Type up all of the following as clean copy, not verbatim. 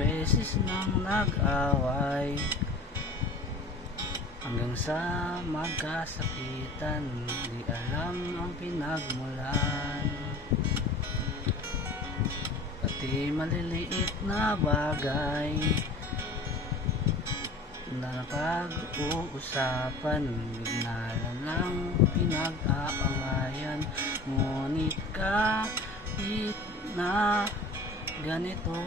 beses nang nag-away, hanggang sa magkasakitan, di alam ang pinagmulan. Pati maliliit na bagay na pag-uusapan, bigla lang pinag-aawayan. Ngunit kahit na ganito,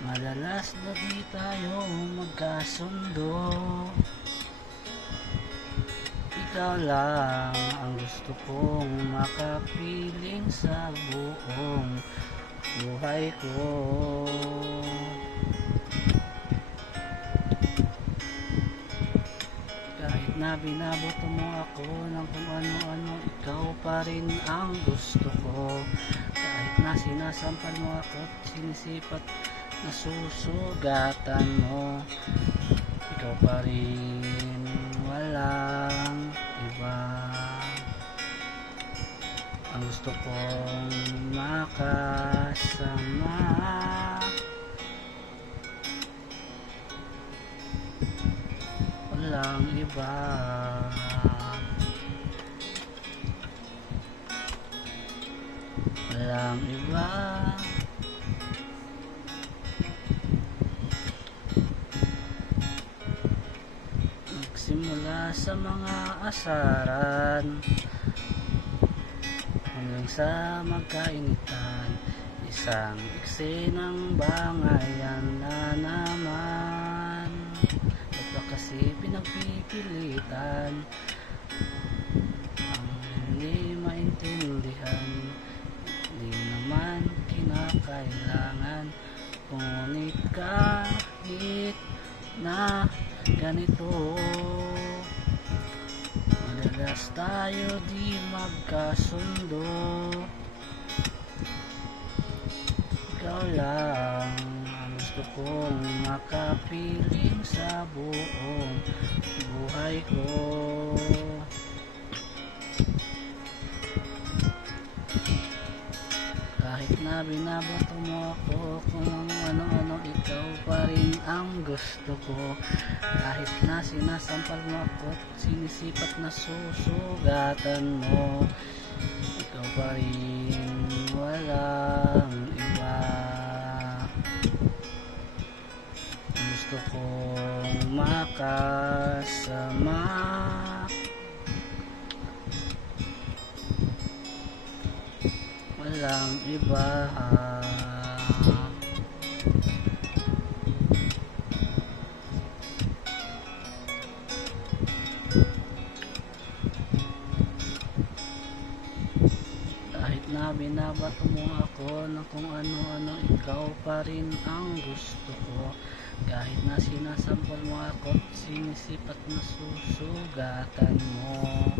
madalas na di tayo magkasundo. Ikaw lang ang gusto kong makapiling sa buong buhay ko. Kahit na binaboto mo ako ng kung ano-ano, ikaw pa rin ang gusto ko. Kahit na sinasampal mo ako at sinisipat na susugatan mo, ikaw pa rin, walang iba. Ang gusto kong makasama, walang iba. Walang iba. Simula sa mga asaran hanggang sa magkainitan, isang eksenang bangayan na naman. Ba't ba kasi pinagpipilitan ang hindi maintindihan? Hindi naman kinakailangan, ngunit kahit na ganito, madalas tayo di magkasundo. Ikaw lang ang gusto kong makapiling sa buong buhay ko. Kahit na binabato mo ako kung ano-ano, ikaw pa rin ang gusto ko. Kahit na sinasampal mo ako at sinisipat na susugatan mo, ikaw pa rin, walang iba. Gusto kong makasama, walang iba. Kahit na binabato mo ako ng kung ano-ano, ikaw pa rin ang gusto ko. Kahit na sinasampal mo ako at sinisipat na susugatan mo,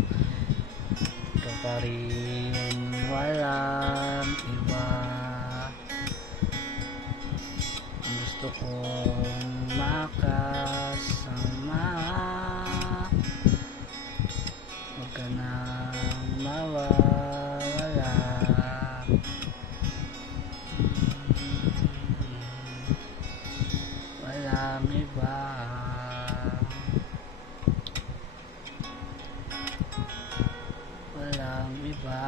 ikaw pa rin, walang iba. Ang gusto kong makasama, huwag ka nang mawawala. Walang iba. Walang iba.